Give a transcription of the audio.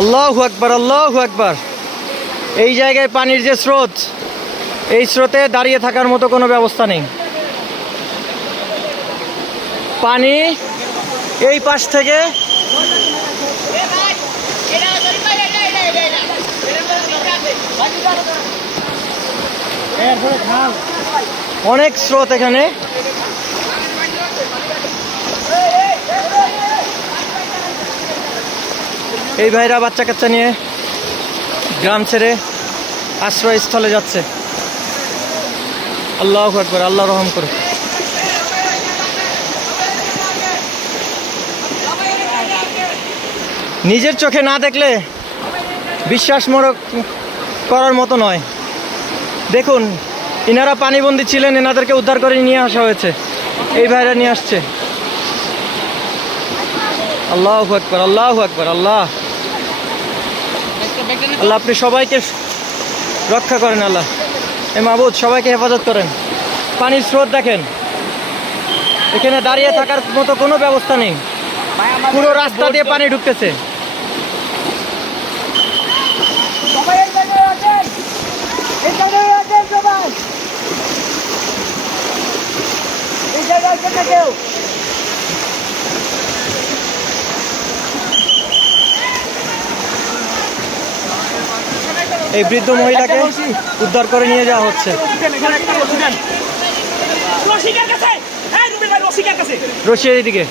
আল্লাহু আকবার, আল্লাহু আকবার। এই জায়গায় পানির যে স্রোত, এই স্রোতে দাঁড়িয়ে থাকার মতো কোনো ব্যবস্থা নেই। পানি এই পাশ থেকে অনেক স্রোত এখানে। এই ভাইরা বাচ্চা কাচ্চা নিয়ে গ্রাম ছেড়ে আশ্রয়স্থলে যাচ্ছে। আল্লাহু আকবার, আল্লাহ রহম করুন। নিজের চোখে না দেখলে বিশ্বাস করার মতো নয়। দেখুন, ইনারা পানিবন্দী ছিলেন, এনাদেরকে উদ্ধার করে নিয়ে আসা হয়েছে। এই ভাইরা নিয়ে আসছে। আল্লাহু আকবার, আল্লাহু আকবার। আল্লাহ আল্লাহ, আপনি সবাইকে রক্ষা করেন। আল্লাহ এ মাবুদ, সবাইকে হেফাজত করেন। পানির স্রোত দেখেন, এখানে দাঁড়িয়ে থাকার মতো কোনো ব্যবস্থা নেই। পুরো রাস্তা দিয়ে পানি ঢুকতেছে। এই বৃদ্ধ মহিলাকে উদ্ধার করে নিয়ে যাওয়া হচ্ছে। রশি এদিকে।